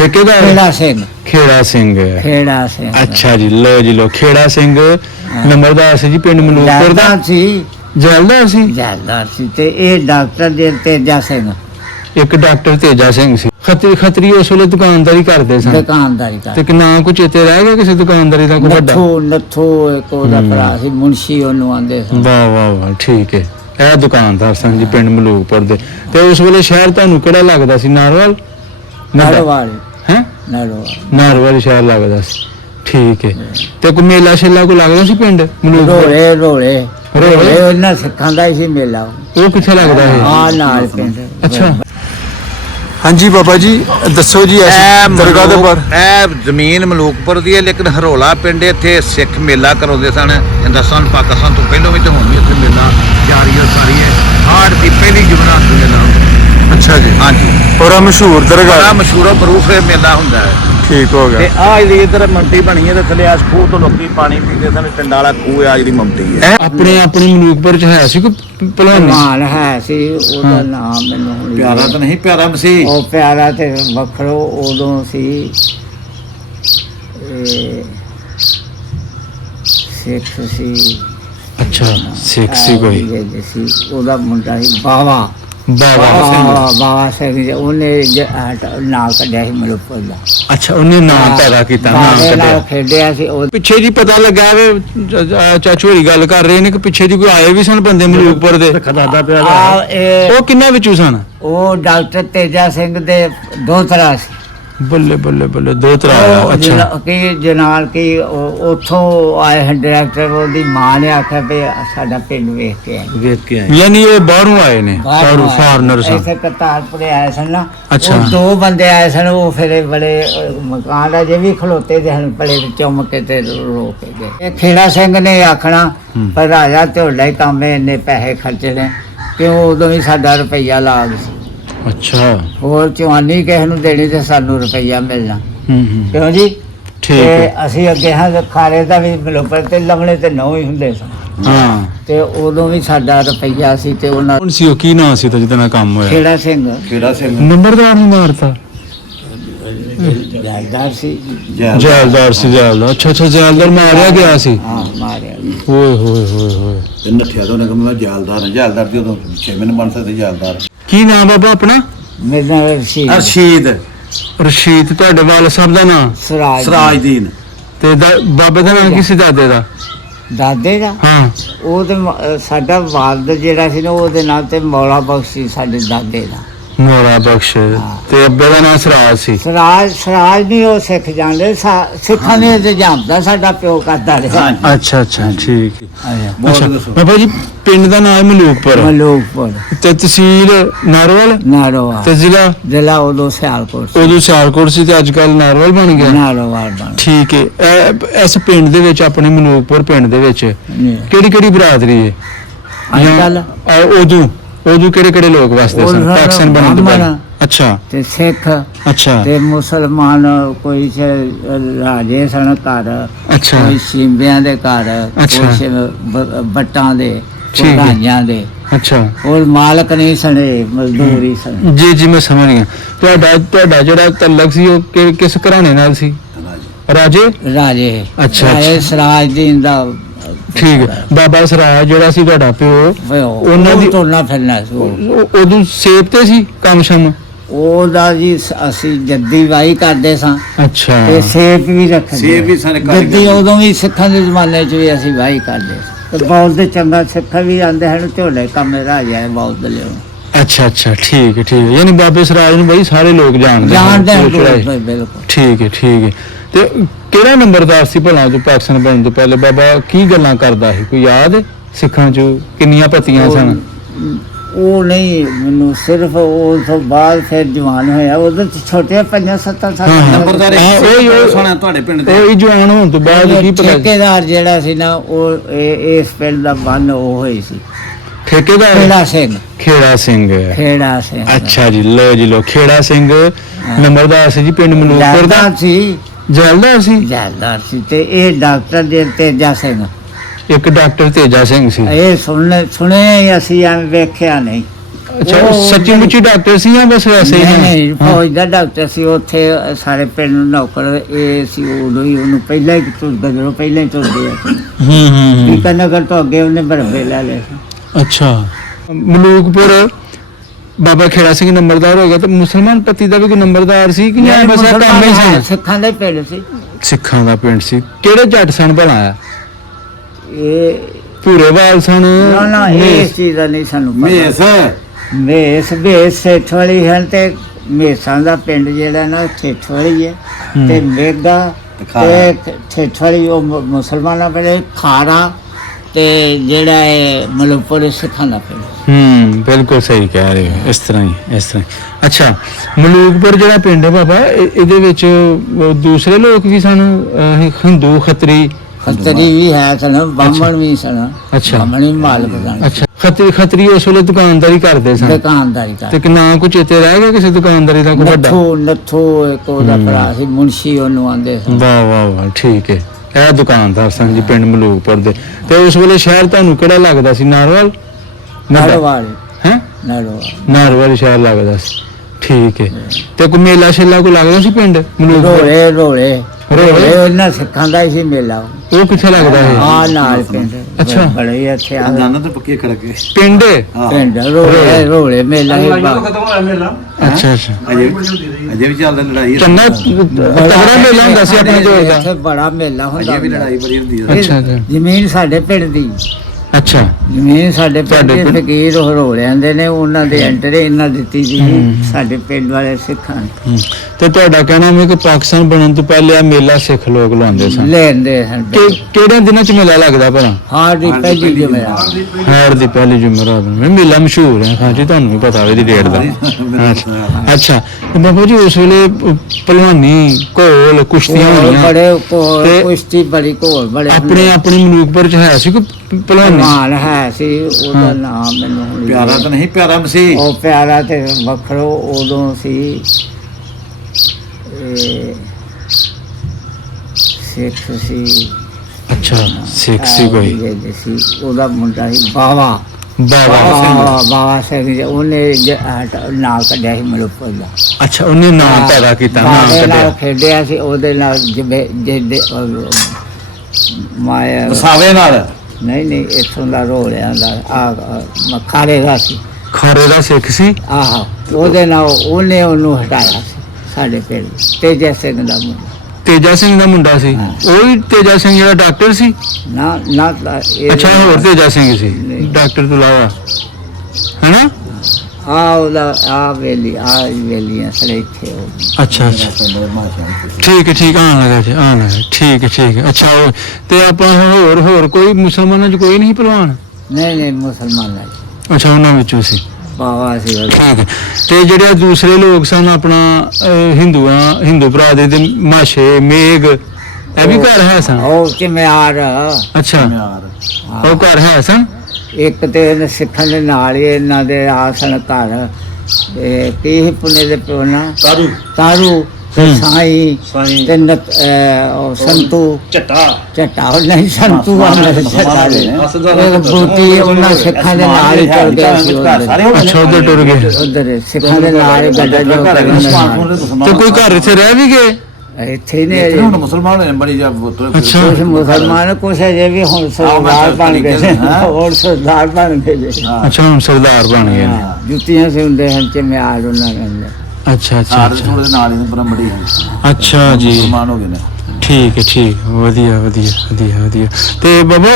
ठेकेदार खेड़ा सिंह अच्छा जी लो खेड़ा सिंह नंबरदार सी जी पिंड मलूकपुर दा जैलदार सी ते ਇਹ ਡਾਕਟਰ ਜੇ ਤੇਜਾ ਸਿੰਘ ਇੱਕ ਡਾਕਟਰ ਤੇਜਾ ਸਿੰਘ ਸੀ ਖੱਤਰੀ ਉਸ ਵੇਲੇ ਦੁਕਾਨਦਾਰੀ ਕਰਦੇ ਸਨ ਤੇ ਨਾ ਕੁਝ ਚੇਤੇ ਰਹਿ ਗਿਆ ਕਿਸੇ ਦੁਕਾਨਦਾਰੀ ਦਾ ਕੋਈ ਵੱਡਾ ਨੱਥੋ ਇੱਕ ਉਹਦਾ ਭਰਾ ਸੀ ਮੁਨਸ਼ੀ ਉਹਨੂੰ ਆਂਦੇ ਸਨ ਵਾਹ ਵਾਹ ਵਾਹ ਠੀਕ ਹੈ ਇਹ ਦੁਕਾਨਦਾਰ ਸਨ ਜੀ ਪਿੰਡ ਮਲੂਕਪੁਰ ਦੇ ਤੇ ਉਸ ਵੇਲੇ ਸ਼ਹਿਰ ਤੁਹਾਨੂੰ ਕਿਹੜਾ ਲੱਗਦਾ ਸੀ ਨਾਰਵਾਲ ਹੈ ਨਾਰਵਾਲ ਸ਼ਹਿਰ ਲੱਗਦਾ ਸੀ ਠੀਕ ਹੈ ਤੇ ਕੋਈ ਮੇਲਾ ਛੇਲਾ ਕੋਈ ਲੱਗਦਾ ਸੀ ਪਿੰਡ ਮਲੂਕਪੁਰ ਰੋਲੇ ਉਹਨਾਂ ਸਿੱਖਾਂ ਦਾ ਹੀ ਸੀ ਮੇਲਾ ਉਹ ਕਿੱਥੇ ਲੱਗਦਾ ਹੈ ਆ ਨਾਲ ਪਿੰਡ ਅੱਛਾ ਹਾਂਜੀ ਬਾਬਾ ਜੀ ਦੱਸੋ ਜੀ ਦਰਗਾਹ ਦੇ ਪਰ ਇਹ ਜ਼ਮੀਨ ਮਲੂਕਪੁਰ ਦੀ ਹੈ ਲੇਕਿਨ ਹਰੋਲਾ ਪਿੰਡ ਇੱਥੇ ਸਿੱਖ ਮੇਲਾ ਕਰਾਉਂਦੇ ਸਨ ਹਿੰਦੁਸਤਾਨ ਪਾਕਿਸਤਾਨ ਤੋਂ ਪਹਿਲਾਂ ਵੀ ਤੇ ਹੁਣ ਵੀ ਇੱਥੇ ਮੇਲਾ ਜਾਰੀ ਹੈ ਸਾਰੀ ਹੈ ਹਾੜ ਦੀ ਪਹਿਲੀ ਜੁਗਨਾ ਮੇਲਾ ਅੱਛਾ ਜੀ ਹਾਂਜੀ ਬੜਾ ਮਸ਼ਹੂਰ ਦਰਗਾਹ ਬੜਾ ਮਸ਼ਹੂਰ ਪ੍ਰੂਫ ਹੈ ਮੇਲਾ ਹੁੰਦਾ ਹੈ ਠੀਕ ਹੋ ਗਿਆ ਤੇ ਆ ਜਿਹੜੀ ਇਧਰ ਮੰਡੀ ਬਣੀ ਹੈ ਤੇ ਥੱਲੇ ਆ ਖੂਹ ਤੋਂ ਲੋਕੀ ਪਾਣੀ ਪੀਂਦੇ ਸਨ ਟੰਡਾਲਾ ਖੂਹ ਆ ਜਿਹੜੀ ਮੰਡੀ ਹੈ ਆਪਣੀ ਮਲੂਕਪੁਰ ਚ ਹੈ ਸੀ ਕੋਈ ਭਲਵਾਨ ਹੈ ਸੀ ਉਹਦਾ ਨਾਮ ਮੈਨੂੰ ਪਿਆਰਾ ਤਾਂ ਨਹੀਂ ਪਿਆਰਾ ਮਸੀਹ ਉਹ ਪਿਆਰਾ ਤੇ ਵੱਖਰੋ ਉਦੋਂ ਸੀ ਸਿੱਖ ਸੀ ਅੱਛਾ ਸਿੱਖ ਸੀ ਕੋਈ ਉਹਦਾ ਮੁੰਡਾ ਸੀ ਬਾਵਾ ਸਿੰਘ ਉਹਨੇ ਨਾਂ ਕੱਢਿਆ ਸੀ ਮਲੂਕਪੁਰ ਦਾ ਅੱਛਾ ਉਹਨੇ ਨਾਮ ਪੈਦਾ ਕੀਤਾ ਨਾਮ ਖੇਡਿਆ ਸੀ ਪਿੱਛੇ ਜੀ ਪਤਾ ਲੱਗਾ ਵੇ ਚਾਚੂ ਹੋਰੀ ਗੱਲ ਕਰ ਰਹੇ ਨੇ ਕਿ ਪਿੱਛੇ ਜੀ ਕੋਈ ਆਏ ਵੀ ਸਨ ਬੰਦੇ ਮਲੂਕਪੁਰ ਦੇ ਉਹ ਕਿੰਨਾ ਵਿੱਚੋਂ ਸਨ ਉਹ ਡਾਕਟਰ ਤੇਜਾ ਸਿੰਘ ਦੇ ਦੋ ਤਰ੍ਹਾਂ ਸੀ ਬੱਲੇ ਬੱਲੇ ਬੱਲੇ ਦੋ ਤਰ੍ਹਾਂ ਅੱਛਾ ਕਿ ਜਨਾਲ ਕੀ ਉੱਥੋਂ ਆਏ ਹਨ ਡਾਇਰੈਕਟਰ ਉਹਦੀ ਮਾਂ ਨੇ ਆਖਿਆ ਵੀ ਸਾਡਾ ਪਿੰਡ ਵੇਖ ਕੇ ਆਏ ਯਾਨੀ ਇਹ ਬਾਹਰੋਂ ਆਏ ਨੇ ਫਾਰਨਰ ਸਨ ਇੱਥੇ ਕਰਤਾਰਪੁਰੇ ਆਏ ਸਨ ਨਾ ਅੱਛਾ ਦੋ ਬੰਦੇ ਆਏ ਸਨ ਉਹ ਫਿਰ ਬੜੇ ਮਕਾਨ ਦਾ ਜੇ ਵੀ ਖਲੋਤੇ ਦੇ ਹਨ ਬੜੇ ਚੁੰਮ ਕੇ ਤੇ ਰੋ ਕੇ ਗਏ ਇਹ ਖੇੜਾ ਸਿੰਘ ਨੇ ਆਖਣਾ ਪਰ ਰਾਜਾ ਝੋਲਾ ਹੀ ਕੰਮ ਇੰਨੇ ਪੈਸੇ ਖਰਚਣੇ ਕਿਉਂ ਉਦੋਂ ਵੀ ਸਾਡਾ ਰੁਪਈਆ ਲਾਗ ਸੀ ਅੱਛਾ ਹੋਰ ਚਵਾਨੀ ਕਿਸੇ ਨੂੰ ਦੇਣੀ ਤੇ ਸਾਨੂੰ ਰੁਪਈਆ ਮਿਲਣਾ ਕਿਉਂ ਜੀ ਤੇ ਅਸੀਂ ਅੱਗੇ ਹਾਂ ਖਾਰੇ ਦਾ ਵੀ ਮਲੂਕਪੁਰ ਤੇ ਲੰਗੜੇ ਤੇ ਨੌ ਹੀ ਹੁੰਦੇ ਸਨ ਹਾਂ ਤੇ ਉਦੋਂ ਵੀ ਸਾਡਾ ਰੁਪਈਆ ਸੀ ਤੇ ਉਹਨਾਂ ਕੌਣ ਸੀ ਉਹ ਕੀ ਨਾਂ ਸੀ ਜਿਹਦੇ ਨਾਲ ਕੰਮ ਹੋਇਆ ਖੇੜਾ ਸਿੰਘ ਨੰਬਰਦਾਰ ਨੂੰ ਮਾਰਤਾ ਜੈਲਦਾਰ ਸੀ ਅੱਛਾ ਜੈਲਦਾਰ ਮਾਰਿਆ ਗਿਆ ਸੀ ਹਾਂ ਮਾਰਿਆ ਓਏ ਤੇ ਨੱਠਿਆ ਤੋਂ ਨਿਕਲ ਮੈਂ ਜੈਲਦਾਰ ਦੀ ਉਦੋਂ 6 ਮਹੀਨੇ ਬਣ ਸਕਦੇ ਜੈਲਦਾਰ ਕੀ ਨਾਮ ਬਾਬਾ ਆਪਣਾ ਮੇਰਾ ਨਾਮ ਰਸ਼ੀਦ ਤੁਹਾਡੇ ਵਾਲ ਸਾਹਿਬ ਦਾ ਨਾਮ ਸਰਾਜਦੀਨ ਤੇ ਬਾਬੇ ਦਾ ਨਾਮ ਕੀ ਸੀ ਦਾਦੇ ਦਾ ਹਾਂ ਉਹ ਤੇ ਸਾਡਾ ਵਾਲਦ ਜਿਹੜਾ ਸੀ ਨਾ ਉਹਦੇ ਨਾਲ ਤੇ ਮੌਲਾ ਬਖਸ਼ ਸੀ ਸਾਡੇ ਦਾਦੇ ਦਾ ਮੌਲਾ ਬਖਸ਼ ਤੇ ਅੱਬੇ ਦਾ ਨਾਮ ਸਰਾਜ ਸੀ ਸਰਾਜ ਵੀ ਉਹ ਸਿੱਖ ਜਾਂਦੇ ਸਿੱਖਾਂ ਨੇ ਤੇ ਜਾਣਦਾ ਸਾਡਾ ਪਿਓ ਕਰਦਾ ਰਿਹਾ ਅੱਛਾ ਠੀਕ ਬਾਬਾ ਜੀ ਪਿੰਡ ਦਾ ਨਾਮ ਮਲੂਕਪੁਰ ਤੇ ਤਹਿਸੀਲ ਨਾਰੋਵਾਲ ਤੇ ਜ਼ਿਲ੍ਹਾ ਉਦੋਂ ਸਿਆਲਕੋਟ ਸੀ ਤੇ ਅੱਜ ਕੱਲ ਨਾਰੋਵਾਲ ਬਣ ਗਿਆ ਠੀਕ ਹੈ ਇਸ ਪਿੰਡ ਦੇ ਵਿੱਚ ਆਪਣੇ ਮਲੂਕਪੁਰ ਪਿੰਡ ਦੇ ਵਿੱਚ ਕਿਹੜੀ ਬਰਾਦਰੀ ਹੈ ਅੱਜ ਕੱਲ ਉਦੋਂ ਕਿਹੜੇ ਲੋਕ ਵਸਦੇ ਸਨ ਪਾਕਿਸਤਾਨ ਬਣਨ ਤੋਂ ਪਹਿਲਾਂ ਅੱਛਾ ਤੇ ਸਿੱਖ ਅੱਛਾ ਤੇ ਮੁਸਲਮਾਨ ਕੋਈ ਰਾਜੇ ਸਨ ਘਰ ਕੋਈ ਸਿੰਬਿਆਂ ਦੇ ਘਰ ਕੋਈ ਬੱਟਾਂ ਦੇ ਰਾਜਾਂ ਦੇ ਅੱਛਾ ਹੋਰ ਮਾਲਕ ਨਹੀਂ ਸਣੇ ਮਜ਼ਦੂਰੀ ਸਨ ਜੀ ਮੈਂ ਸਮਝ ਗਿਆ ਤੁਹਾਡਾ ਜਿਹੜਾ ਤਲਕ ਸੀ ਉਹ ਕਿਸ ਘਰਾਣੇ ਨਾਲ ਸੀ ਰਾਜੇ ਅੱਛਾ ਸਰਾਜਦੀਨ ਦਾ ਠੀਕ ਹੈ ਬਾਬਾ ਸਰਾਜ ਜਿਹੜਾ ਸੀ ਤੁਹਾਡਾ ਪਿਓ ਉਹਨਾਂ ਦੀ ਤੁਰਨਾ ਫਿਰਨਾ ਸੀ ਉਦੋਂ ਸੇਬ ਤੇ ਸੀ ਕੰਮ ਸ਼ਮ ਉਹਦਾ ਜੀ ਅਸੀਂ ਜੱਦੀ ਵਾਹੀ ਕਰਦੇ ਸਾਂ ਅੱਛਾ ਤੇ ਸੇਬ ਵੀ ਰੱਖਦੇ ਜੱਦੀ ਉਦੋਂ ਵੀ ਸਿੱਖਾਂ ਦੇ ਜ਼ਮਾਨੇ 'ਚ ਵੀ ਅਸੀਂ ਵਾਹੀ ਕਰਦੇ ਤੇ ਬਹੁਤ ਦੇ ਚੰਗਾ ਸਿੱਖ ਵੀ ਆਂਦੇ ਹਨ ਝੋਲੇ ਕੰਮ ਰਾਜਾ ਬਹੁਤ ਲਿਓ ਅੱਛਾ ਠੀਕ ਹੈ ਯਾਨੀ ਬਾਬੇ ਸਰਾਜ ਨੂੰ ਬਈ ਸਾਰੇ ਲੋਕ ਜਾਣਦੇ ਬਿਲਕੁਲ ਠੀਕ ਹੈ ਤੇ ਕਿਹੜਾ ਨੰਬਰਦਾਰ ਸੀ ਭਲਾ ਜੋ ਪਾਕਿਸਤਾਨ ਬਣਨ ਤੋਂ ਪਹਿਲੇ ਬਾਬਾ ਕੀ ਗੱਲਾਂ ਕਰਦਾ ਸੀ ਕੋਈ ਯਾਦ ਸਿੱਖਾਂ 'ਚ ਕਿੰਨੀਆਂ ਪਤੀਆਂ ਸਨ ਉਹ ਨਹੀਂ ਮੈਨੂੰ ਸਿਰਫ ਉਸ ਤੋਂ ਬਾਅਦ ਫਿਰ ਜਵਾਨ ਹੋਇਆ ਉਦੋਂ ਛੋਟੇ 5-7 ਸਾਲ ਨੰਬਰਦਾਰ ਸੁਣਿਆ ਤੁਹਾਡੇ ਪਿੰਡ ਦੇ ਉਹ ਜਵਾਨ ਹੋਣ ਤੋਂ ਬਾਅਦ ਕੀ ਪਤਾ ਠੇਕੇਦਾਰ ਜਿਹੜਾ ਸੀ ਨਾ ਉਹ ਇਸ ਪਿੰਡ ਦਾ ਬੰਨ ਉਹ ਹੋਈ ਸੀ ਠੇਕੇਦਾਰ ਖੇੜਾ ਸਿੰਘ ਅੱਛਾ ਜੀ ਲੋ ਖੇੜਾ ਸਿੰਘ ਨੰਬਰਦਾਰ ਸੀ ਜੀ ਪਿੰਡ ਮਲੂਕਪੁਰ ਦਾ ਜੈਲਦਾਰ ਸੀ ਤੇ ਇਹ ਡਾਕਟਰ ਜੇ ਤੇਜਾ ਸਿੰਘ ਇੱਕ ਡਾਕਟਰ ਤੇਜਾ ਸਿੰਘ ਸੀ ਇਹ ਸੁਣੇ ਅਸੀਂ ਐਵੇਂ ਵੇਖਿਆ ਨਹੀਂ ਅੱਛਾ ਉਹ ਸੱਚੀ ਮੁੱਚੀ ਡਾਕਟਰ ਸੀ ਜਾਂ ਬਸ ਵੈਸੇ ਹੀ ਨਹੀਂ ਫੌਜ ਦਾ ਡਾਕਟਰ ਸੀ ਉੱਥੇ ਸਾਰੇ ਪਿੰਡ ਨੂੰ ਨੌਕਰ ਇਹ ਸੀ ਉਦੋਂ ਹੀ ਉਹਨੂੰ ਪਹਿਲਾਂ ਹੀ ਤੁਰਦਾ ਜਦੋਂ ਪਹਿਲਾਂ ਹੀ ਤੁਰਦੇ ਆ ਟੀਕਾ ਨਗਰ ਤੋਂ ਅੱਗੇ ਉਹਨੇ ਬਰਫੇ ਲੈ ਲਏ ਸੀ। ਅੱਛਾ ਮਲੂਕਪੁਰ ਬਾਬਾ ਖੇੜਾ ਸਿੰਘ ਨੰਬਰਦਾਰ ਹੋ ਗਿਆ ਤੇ ਮੁਸਲਮਾਨ ਪਤੀ ਦਾ ਵੀ ਕੋਈ ਨੰਬਰਦਾਰ ਸੀ ਕਿ ਜਾਂ ਬਸ ਕੰਮ ਹੀ ਸੀ? ਸਿੱਖਾਂ ਦਾ ਹੀ ਪਿੰਡ ਸੀ। ਸਿੱਖਾਂ ਦਾ ਪਿੰਡ ਸੀ। ਕਿਹੜੇ ਜੱਟ ਸਨ ਭਲਾ ਆ? ਇਹ ਭੂਰੇਵਾਲ ਸਨ? ਨਾ ਇਸ ਚੀਜ਼ ਦਾ ਨਹੀਂ ਸਾਨੂੰ ਮੇਸ ਸੇਠ ਵਾਲੀ ਹਨ ਤੇ ਮੇਸਾਂ ਦਾ ਪਿੰਡ ਜਿਹੜਾ ਨਾ ਸੇਠ ਵਾਲੀ ਹੈ ਤੇ ਮੇਗਾ ਤੇ ਸੇਠ ਵਾਲੀ ਉਹ ਮੁਸਲਮਾਨਾਂ ਪਿੰਡ ਖਾਰਾ ਤੇ ਜਿਹੜਾ ਇਹ ਮਲੂਕਪੁਰ ਸਿੱਖਾਂ ਦਾ ਪਿੰਡ। ਬਿਲਕੁਲ ਸਹੀ ਕਹਿ ਰਹੇ ਹੋ। ਇਸ ਤਰ੍ਹਾਂ ਹੀ ਅੱਛਾ ਮਲੂਕਪੁਰ ਜਿਹੜਾ ਪਿੰਡ ਹੈ ਬਾਬਾ ਇਹਦੇ ਵਿੱਚ ਦੂਸਰੇ ਲੋਕ ਵੀ ਸਨ ਹਿੰਦੂ ਖੱਤਰੀ ਵੀ ਹੈ ਸਨ ਬਾਹਮਣ ਵੀ ਸਨ। ਅੱਛਾ ਬਾਹਮਣ ਵੀ ਮਾਲਕ ਸਨ। ਅੱਛਾ ਖੱਤਰੀ ਉਸ ਵੇਲੇ ਦੁਕਾਨਦਾਰੀ ਕਰਦੇ ਸਨ? ਦੁਕਾਨਦਾਰੀ ਕਰਦੇ। ਤੇ ਨਾਂ ਕੁਝ ਚੇਤੇ ਰਹਿ ਗਿਆ ਕਿਸੇ ਦੁਕਾਨਦਾਰੀ ਦਾ ਕੋਈ ਵੱਡਾ? ਨੱਥੂ ਇੱਕ ਉਹਦਾ ਭਰਾ ਸੀ ਮੁਨਸ਼ੀ ਉਹਨੂੰ ਆਂਦੇ ਸਨ। ਵਾਹ ਠੀਕ ਹੈ। ਇਹ ਦੁਕਾਨਦਾਰ ਸਨ ਜੀ ਪਿੰਡ ਮਲੂਕਪੁਰ ਦੇ। ਤੇ ਉਸ ਵੇਲੇ ਸ਼ਹਿਰ ਤੁਹਾਨੂੰ ਕਿਹੜਾ ਲੱਗਦਾ ਸੀ? ਨਾਰਵਾਲ ਹੈ? ਨਾਰਵਾਲ ਸ਼ਹਿਰ ਲੱਗਦਾ ਸੀ। ਠੀਕ ਹੈ। ਤੇ ਕੋਈ ਮੇਲਾ ਸ਼ੇਲਾ ਕੋਈ ਲੱਗਦਾ ਸੀ ਪਿੰਡ ਮਲੂਕਪੁਰ? ਰੋਲੇ ਉਹਨਾਂ ਸਿੱਖਾਂ ਦਾ ਹੀ ਸੀ ਮੇਲਾ। ਉਹ ਕਿੱਥੇ ਲੱਗਦਾ ਹੈ? ਹਾਂ ਨਾਲ ਪਿੰਡ। ਅੱਛਾ ਬੜੇ ਇੱਥੇ ਆ ਪੱਕੇ ਖੜਕੇ ਪਿੰਡ ਰੋਲੇ ਮੇਲਾ ਹੀ ਅੱਛਾ ਅਜੇ ਵੀ ਚੱਲਦਾ ਲੜਾਈ ਚੰਗਾ ਤਗੜਾ ਮੇਲਾ ਹੁੰਦਾ ਸੀ ਆਪਣੇ ਦੌਰ ਦਾ। ਇੱਥੇ ਬੜਾ ਮੇਲਾ ਹੁੰਦਾ। ਵੀ ਲੜਾਈ ਬੜੀ ਹੁੰਦੀ ਹੈ। ਅੱਛਾ ਜ਼ਮੀਨ ਸਾਡੇ ਪਿੰਡ ਦੀ। ਅੱਛਾ ਜ਼ਮੀਨ ਸਾਡੇ ਪਿੰਡ ਦੇ ਫਕੀਰ ਰੋਲਿਆਂ ਦੇ ਨੇ ਉਹਨਾਂ ਦੇ ਐਂਟਰ ਇਹਨਾਂ ਦਿੱਤੀ ਸੀ ਸਾਡੇ ਪਿੰਡ ਵਾਲੇ ਸਿੱਖਾਂ ਨੇ। ਤੇ ਤੁਹਾਡਾ ਕਹਿਣਾ ਹੈ ਕਿ ਪਾਕਿਸਤਾਨ ਬਣਨ ਤੋਂ ਪਹਿਲੇ ਆ ਮੇਲਾ ਸਿੱਖ ਲੋਕ ਲਾਉਂਦੇ ਸਨ? ਲੈਂਦੇ ਹਨ। ਕਿਹੜੇ ਦਿਨਾਂ ਚ ਮੇਲਾ ਲੱਗਦਾ ਭਲਾ? ਹਾਰ ਦੀ ਪਹਿਲੀ ਜੁਮੇਰਾਤ। ਹਾਰ ਦੀ ਪਹਿਲੀ ਜੁਮੇਰਾਤ ਨੂੰ ਮੇਲਾ ਮਸ਼ਹੂਰ ਹੈ। ਹਾਂ ਜੀ ਤੁਹਾਨੂੰ ਵੀ ਪਤਾ ਹੋਵੇ ਦੀ ਡੇਟ ਦਾ। ਅੱਛਾ ਬਾਬਾ ਜੀ ਉਸ ਵੇਲੇ ਪਹਿਲਵਾਨੀ ਘੋਲ ਕੁਸ਼ਤੀਆਂ ਹੋਈਆਂ ਬੜੇ ਕੁਸ਼ਤੀ ਬੜੀ ਘੋਲ ਬੜੇ ਆਪਣੀ ਮਲੂਕਪੁਰ ਚ ਹੈ ਸੀ ਕੋਈ ਪਹਿਲਵਾਨੀ? ਮਾਲ ਹੈ ਸੀ ਉਹਦਾ ਨਾਮ ਮੈਨੂੰ ਹੁਣ ਪਿਆਰਾ ਤਾਂ ਨਹੀਂ ਪਿਆਰਾ ਮਸੀਹ ਉਹ ਪਿਆਰਾ ਤੇ ਵੱਖਰੋ ਉਦੋਂ ਸੀ ਸਿੱਖ ਸੀ। ਅੱਛਾ ਸਿੱਖ ਸੀ ਕੋਈ? ਉਹਦਾ ਮੁੰਡਾ ਸੀ ਬਾਵਾ ਸਿੰਘ ਜੀ। ਉਹਨੇ ਨਾਂ ਕੱਢਿਆ ਸੀ ਮਲੂਕਪੁਰ ਦਾ। ਅੱਛਾ ਉਹਨੇ ਨਾਮ ਪੈਦਾ ਕੀਤਾ? ਨਾਲ ਖੇਡਿਆ ਸੀ ਉਹਦੇ ਨਾਲ ਮਾਇਆ ਵਸਾਵੇ ਨਾਲ? ਨਹੀਂ ਇੱਥੋਂ ਦਾ ਰੋਲਿਆਂ ਦਾ ਖਾਰੇ ਦਾ ਸੀ। ਖਾਰੇ ਦਾ ਸਿੱਖ ਸੀ? ਆਹੋ ਉਹਦੇ ਨਾਲ ਉਹਨੇ ਉਹਨੂੰ ਹਟਾਇਆ ਸੀ ਸਾਡੇ ਪਿੰਡ। ਤੇਜਾ ਸਿੰਘ ਦਾ ਮੁੰਡਾ। ਤੇਜਾ ਸਿੰਘ ਦਾ ਮੁੰਡਾ ਸੀ? ਉਹੀ ਤੇਜਾ ਸਿੰਘ ਜਿਹੜਾ ਡਾਕਟਰ ਸੀ? ਨਾ ਅੱਛਾ ਹੋਰ ਤੇਜਾ ਸਿੰਘ ਸੀ ਡਾਕਟਰ ਤੋਂ ਇਲਾਵਾ ਹੈਨਾ? ਉਹਦਾ ਵੇਲੀਆਂ ਸੜੇ ਇੱਥੇ। ਅੱਛਾ ਠੀਕ ਆਣ ਲਗਾ ਠੀਕ ਹੈ। ਅੱਛਾ ਤੇ ਆਪਾਂ ਹੋਰ ਕੋਈ ਮੁਸਲਮਾਨਾਂ ਚ ਕੋਈ ਨਹੀਂ ਪਹਿਲਵਾਨ? ਨਹੀਂ ਮੁਸਲਮਾਨਾਂ। ਅੱਛਾ ਉਹਨਾਂ ਵਿੱਚੋਂ ਸੀ ਬਾਵਾ ਸੀ। ਠੀਕ ਹੈ। ਤੇ ਜਿਹੜੇ ਦੂਸਰੇ ਲੋਕ ਸਨ ਆਪਣਾ ਹਿੰਦੂ ਭਰਾ ਦੇ ਮਾਸ਼ੇ ਮੇਘ ਇਹ ਵੀ ਘਰ ਹੈ ਸਨ? ਉਹ ਚਮਿਆਰ। ਅੱਛਾ ਉਹ ਘਰ ਹੈ ਸਨ? ਇੱਕ ਤੇ ਸਿੱਖਾਂ ਦੇ ਨਾਲ ਹੀ ਇਹਨਾਂ ਦੇ ਆਸਣ ਘਰ ਕੀ ਪੁਨੇ ਦੇ ਪਿਓ ਨਾ ਤਾਰੂ ਸਾਈ ਤੇ ਸੰਤੂ ਚੱਟਾ ਨਹੀਂ ਸੰਤੂ ਬੂਟੀ ਉਹਨਾਂ ਸਿੱਖਾਂ ਦੇ ਨਾਲ ਹੀ ਟੁਰ ਗਿਆ ਸੀ। ਅੱਛਾ ਉਧਰ ਟੁਰ ਗਏ? ਉਧਰ ਸਿੱਖਾਂ ਦੇ ਨਾਲ ਹੀ ਗੱਡਾ ਜੋ ਤੇ ਕੋਈ ਘਰ ਇੱਥੇ ਰਹਿ ਵੀ ਗਏ? ਇੱਥੇ ਨੇ ਹੁਣ ਮੁਸਲਮਾਨ ਨੇ ਬੜੀ ਅੱਛਾ ਕੁਝ ਮੁਸਲਮਾਨ ਕੁਝ ਅਜੇ ਵੀ ਹੁਣ ਸਰਦਾਰ ਬਣ ਗਏ ਹੋਰ ਸਰਦਾਰ ਬਣ ਗਏ। ਅੱਛਾ ਹੁਣ ਸਰਦਾਰ ਬਣ ਗਏ ਨੇ। ਜੁੱਤੀਆਂ ਸੇ ਹੁੰਦੇ ਹਨ ਚਮਿਆਰ ਉਹਨਾਂ ਦੇ। ਅੱਛਾ ਥੋੜੇ ਨਾਲ ਹੀ ਬੜੀ ਹੈ। ਅੱਛਾ ਜੀ ਮੁਸਲਮਾਨ ਹੋ ਗਏ ਨੇ। ਠੀਕ ਵਧੀਆ ਤੇ ਬਾਬਾ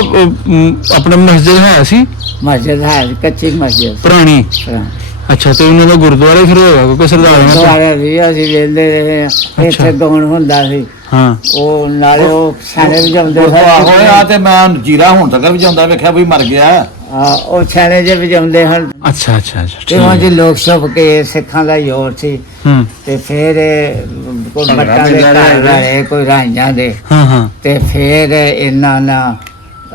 ਆਪਣਾ ਮਸਜਿਦ ਹੈ ਸੀ? ਮਸਜਿਦ ਹੈ ਕੱਚੀ ਮਸਜਿਦ ਪੁਰਾਣੀ। ਅੱਛਾ ਤੇ ਉਹਨਾਂ ਦਾ ਗੁਰਦੁਆਰਾ ਹੀ ਫਿਰ ਹੋਏਗਾ ਕਿਉਂਕਿ ਸਰਦਾਰ ਵੀ ਅਸੀਂ ਵੇਖਦੇ ਰਹੇ ਇੱਥੇ ਗਾਉਣ ਹੁੰਦਾ ਸੀ। ਹਾਂ ਉਹ ਨਾਲੇ ਉਹ ਛਾਣੇ ਵਜਾਉਂਦੇ ਹੋਇਆ ਤੇ ਮੈਂ ਜੀਰਾ ਹੁਣ ਤੱਕ ਵਜਾਉਂਦਾ ਵੇਖਿਆ ਵੀ ਮਰ ਗਿਆ। ਉਹ ਛਾਣੇ ਜੇ ਵਜਾਉਂਦੇ ਹਨ। ਅੱਛਾ ਤੇ ਉਹ ਜੀ ਲੋਕ ਛੁਪ ਕੇ ਸਿੱਖਾਂ ਦਾ ਜ਼ੋਰ ਸੀ ਤੇ ਫਿਰ ਕੋਈ ਬੱਟਾ ਦੇ ਘਰ ਰਹੇ ਕੋਈ ਰਾਈਆਂ ਦੇ ਤੇ ਫਿਰ ਇਹਨਾਂ ਨਾਲ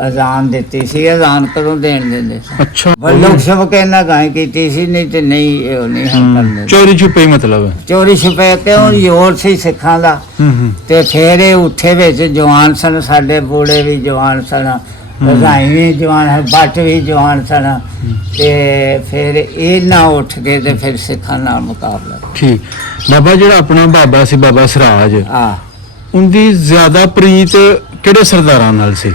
ਅਜ਼ਾਨ ਦਿੱਤੀ ਸੀ। ਅਜ਼ਾਨ ਕਦੋਂ ਦੇਣ ਦਿੰਦੇ ਸੀ? ਅੱਛਾ ਲੋਕ ਛੁਪ ਕੇ ਇਹਨਾਂ ਗਾਇ ਕੀਤੀ ਸੀ। ਨਹੀਂ ਤੇ ਨਹੀਂ ਉਹ ਨਹੀਂ ਕਰਦੇ। ਚੋਰੀ ਛੁਪੇ ਮਤਲਬ? ਚੋਰੀ ਛੁਪੇ ਕਿਉਂ ਜ਼ੋਰ ਸੀ ਸਿੱਖਾਂ ਦਾ। ਤੇ ਫਿਰ ਇਹ ਉੱਥੇ ਵਿੱਚ ਜਵਾਨ ਸਨ ਸਾਡੇ ਬੂੜੇ ਵੀ ਜਵਾਨ ਸਨ ਰਜ਼ਾਈ ਵੀ ਜਵਾਨ ਬੱਟ ਵੀ ਜਵਾਨ ਸਨ ਤੇ ਫਿਰ ਇਹਨਾਂ ਉੱਠ ਕੇ ਤੇ ਫਿਰ ਸਿੱਖਾਂ ਨਾਲ ਮੁਕਾਬਲਾ। ਠੀਕ। ਬਾਬਾ ਜਿਹੜਾ ਆਪਣਾ ਬਾਬਾ ਸੀ ਬਾਬਾ ਸਰਾਜ, ਉਹਦੀ ਜ਼ਿਆਦਾ ਪ੍ਰੀਤ ਕਿਹੜੇ ਸਰਦਾਰਾਂ ਨਾਲ ਸੀ?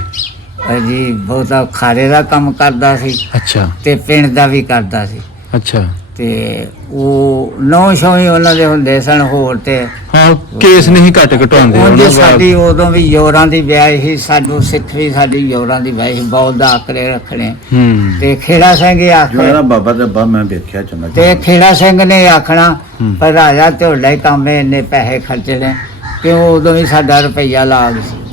ਜੀ ਬਹੁਤਾ ਖਾਰੇ ਦਾ ਕੰਮ ਕਰਦਾ ਸੀ। ਅੱਛਾ। ਤੇ ਪਿੰਡ ਦਾ ਵੀ ਕਰਦਾ ਸੀ। ਅੱਛਾ। ਤੇ ਉਹ ਨੌ ਸ਼ੌਈ ਉਹਨਾਂ ਦੇ ਹੁੰਦੇ ਸਨ। ਹੋਰ ਤੇ ਹਾਂ, ਕੇਸ ਨਹੀਂ ਘੱਟ ਘਟਾਉਂਦੇ ਉਹਨਾਂ ਸਾਡੀ ਉਦੋਂ ਵੀ ਯੋਰਾਂ ਦੀ ਵਿਆਹ ਸੀ। ਸਾਨੂੰ ਸਿੱਖ ਵੀ ਸਾਡੀ ਯੋਰਾਂ ਦੀ ਵਿਆਹ ਸੀ। ਬਹੁਤ ਦਾ ਆਕਰੇ ਰੱਖਣੇ। ਤੇ ਖੇੜਾ ਸਿੰਘ ਆਖਿਆ ਬਾਬਾ ਤੇ ਬਾ ਮੈਂ ਵੇਖਿਆ ਚੰਗਾ। ਤੇ ਖੇੜਾ ਸਿੰਘ ਨੇ ਆਖਣਾ ਪਰ ਰਾਜਾ ਢੋਲਾ ਹੀ ਕੰਮ ਇੰਨੇ ਪੈਸੇ ਖਰਚਣੇ ਕਿ ਉਦੋਂ ਵੀ ਸਾਡਾ ਰੁਪਈਆ ਲਾਗ ਸੀ।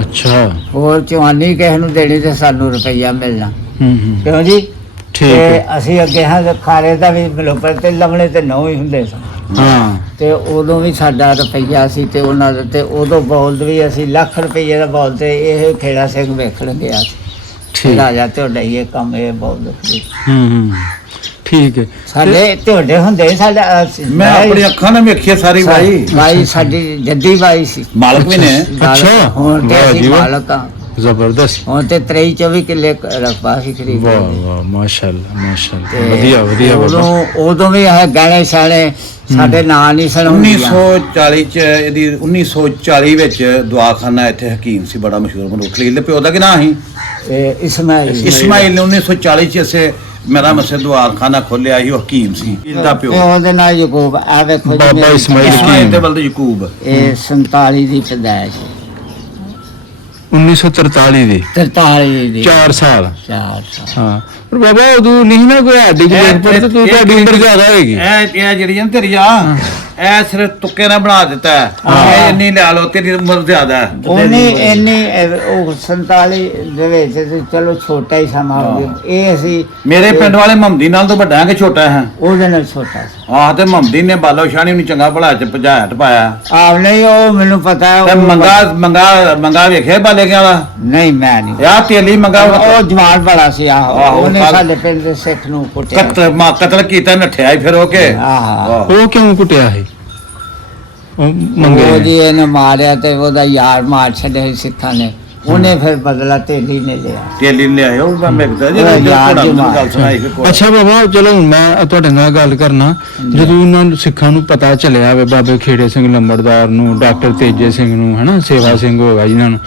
ਅੱਛਾ। ਹੋਰ ਚਵਾਨੀ ਕਿਸੇ ਨੂੰ ਦੇਣੀ ਤੇ ਸਾਨੂੰ ਰੁਪਈਆ ਮਿਲਣਾ। ਕਿਉਂ ਜੀ? ਤੇ ਅਸੀਂ ਅੱਗੇ ਹਾਂ ਖਾਰੇ ਦਾ ਵੀ ਬਲੋਪਰ ਤੇ ਲਮਣੇ ਤੇ ਨੌ ਹੀ ਹੁੰਦੇ ਸਨ। ਹਾਂ। ਤੇ ਉਦੋਂ ਵੀ ਸਾਡਾ ਰੁਪਈਆ ਸੀ ਤੇ ਉਹਨਾਂ ਦੇ ਤੇ ਉਦੋਂ ਬੌਲਦ ਵੀ ਅਸੀਂ ਲੱਖ ਰੁਪਈਏ ਦਾ ਬੌਲ ਤੇ ਇਹ ਖੇੜਾ ਸਿੰਘ ਵੇਖਣ ਗਿਆ ਸੀ। ਰਾਜਾ ਢੋਲਾ ਹੀ ਇਹ ਕੰਮ ਇਹ ਬੌਲਦ। ਠੀਕ ਹੈ। ਸਾਡੇ ਢੋਡੇ ਹੁੰਦੇ ਸਾਡਾ ਮੈਂ ਆਪਣੀ ਅੱਖਾਂ ਨਾਲ ਵੇਖਿਆ ਸਾਰੀ ਬਾਈ ਸਾਡੀ ਜੱਦੀ ਬਾਈ ਸੀ। ਮਾਲਕ ਵੀ ਨੇ। ਅੱਛਾ। ਹੁਣ ਤੇ ਅਸੀਂ ਮਾਲਕ ਆ। ਜ਼ਬਰਦਸਤ। ਹੁਣ ਤੇ 23-24 ਕਿੱਲੇ ਰਕਬਾ ਸੀ ਖਰੀਦ। ਵਾਹ ਵਾਹ, ਮਾਸ਼ਾਅੱਲਾ ਮਾਸ਼ਾਅੱਲਾ, ਵਧੀਆ ਵਧੀਆ। ਉਦੋਂ ਵੀ ਇਹ ਗਹਿਣੇ ਸ਼ਾਲੇ ਸਾਡੇ ਨਾਂ ਨਹੀਂ ਸਨ। 1940 ਚ ਇਹਦੀ 1940 ਵਿੱਚ ਦਵਾਖਾਨਾ ਇੱਥੇ ਹਕੀਮ ਸੀ ਬੜਾ ਮਸ਼ਹੂਰ ਮਨੁੱਖ। ਖਲੀਲ ਦੇ ਪਿਓ ਦਾ ਕੀ ਨਾਂ ਸੀ? ਇਸਮਾਈਲ ਨੇ 1940 ਚ ਇਸੇ ਮੇਰਾ ਮਸੇ ਦਵਾਖਾਨਾ ਖੋਲਿਆ ਸੀ। ਉਹ ਹਕੀਮ ਸੀ। ਇਹਦਾ ਪਿਓ ਉਹਦੇ ਨਾਲ ਯਕੂਬ ਆ ਵੇਖੋ ਬਾਬਾ ਇਸਮਾਈਲ ਦੇ ਬਲਦ ਯਕੂਬ। ਇਹ 47 ਦੀ ਪੈਦਾਇਸ਼। 1943 ਦੀ। 43 ਦੀ। 4 ਸਾਲ। 4 ਸਾਲ। ਹਾਂ, ਪਰ ਬਾਬਾ ਉਦੋਂ ਨਹੀਂ ਨਾ ਕੋਈ ਹੱਡੀ ਚ ਦੇਖ ਪਰ ਤੂੰ ਤੁਹਾਡੀ ਉਮਰ ਜ਼ਿਆਦਾ ਹੋਏਗੀ। ਇਹ ਜਿਹੜੀਆਂ ਤੇਰੀ ਆ ਇਹ ਸਿਰਫ ਤੁੱਕੇ ਨਾਲ ਬਣਾ ਦਿੱਤਾ ਹੈ। ਇੰਨੀ ਲਿਆ ਲੋ, ਤੇਰੀ ਉਮਰ ਜ਼ਿਆਦਾ ਹੈ। ਉਹਨੇ ਇੰਨੀ ਉਹ 47 ਦੇ ਵਿੱਚ ਚਲੋ ਛੋਟਾ ਹੀ ਸਮਾਂ ਹੋ ਗਿਆ। ਇਹ ਅਸੀਂ ਮੇਰੇ ਪਿੰਡ ਵਾਲੇ ਮਹਮਦੀ ਨਾਲ ਤਾਂ ਵੱਡਾ ਹੈ ਕਿ ਛੋਟਾ ਹੈ? ਉਹਦੇ ਨਾਲ ਛੋਟਾ ਸੀ। ਆਹ ਤੇ ਮਹਮਦੀ ਨੇ ਬਾਲੋ ਸ਼ਾਨੀ ਨੂੰ ਚੰਗਾ ਭਲਾ ਚ ਭਜਾਇਆ ਟਪਾਇਆ। ਆਹ ਨਹੀਂ, ਉਹ ਮੈਨੂੰ ਪਤਾ ਤੇ ਮੰਗਾ ਵੇਖਿਆ ਬਾਲੇ ਗਿਆ ਵਾ? ਨਹੀਂ, ਮੈਂ ਨਹੀਂ। ਯਾ ਤੇਲੀ ਮੰਗਾ ਉਹ ਜਵਾਨ ਬੜਾ ਸੀ। ਉਹਨੇ ਸਾਡੇ ਪਿੰਡ ਦੇ ਸਿੱਖ ਨੂੰ ਕੁੱਟਿਆ। ਕਤਲ ਕੀਤਾ, ਨੱਠਿਆ ਹੀ ਫਿਰ ਹੋ ਕੇ। ਉਹ ਕਿਉਂ ਕੁੱਟਿਆ ਸੀ? ਉਹ ਜੀ ਇਹਨੇ ਮਾਰਿਆ ਤੇ ਉਹਦਾ ਯਾਰ ਮਾਰ ਛੱਡਿਆ ਸਿੱਖਾਂ ਨੇ। ਉਹਨੇ ਫਿਰ ਬਦਲਾ ਤੇਲੀ ਨੇ ਲਿਆ। ਤੇਲੀ ਲਿਆਇਓ ਮੈਂ ਵੇਖਦਾ ਜੀ ਗੱਲ ਸੁਣਾਈ। ਅੱਛਾ ਬਾਬਾ, ਚਲੋ ਮੈਂ ਤੁਹਾਡੇ ਨਾਲ ਗੱਲ ਕਰਨਾ। ਜਦੋਂ ਉਹਨਾਂ ਸਿੱਖਾਂ ਨੂੰ ਪਤਾ ਚੱਲਿਆ ਵੇ ਬਾਬੇ ਖੇੜੇ ਸਿੰਘ ਲੰਬੜਦਾਰ ਨੂੰ, ਡਾਕਟਰ ਤੇਜੇ ਸਿੰਘ ਨੂੰ, ਹਨਾ ਸੇਵਾ ਸਿੰਘ ਹੋਗਾ ਜਿਨ੍ਹਾਂ ਨੂੰ